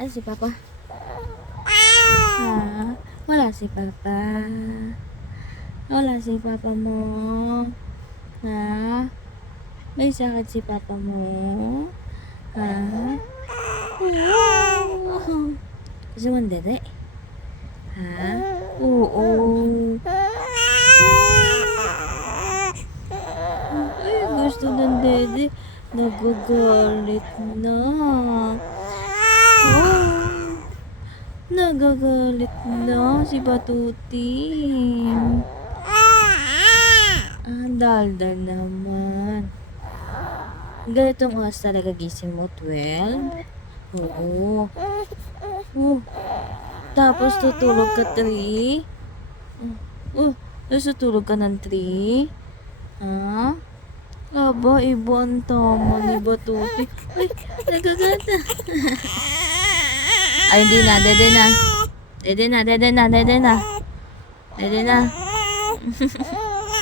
Ano si Papa? Ha? Wala si Papa. Wala si Papa mo. Ha? May sakit si Papa mo. Ha? Gusto mo ng dede? Ha? Oo. Ay, gusto ng dede. Nagagalit na. Oh, nagagalit na si Batuting. Daldal naman. Ganitong oras talaga gising mo, 12? Oo. Tapos tutulog ka 3? Tapos tutulog ka ng 3? Ha? Aba, iba ang tama ni Batuti. Ay, nagagalit na. Ay, hindi na. Dede na. Dede na.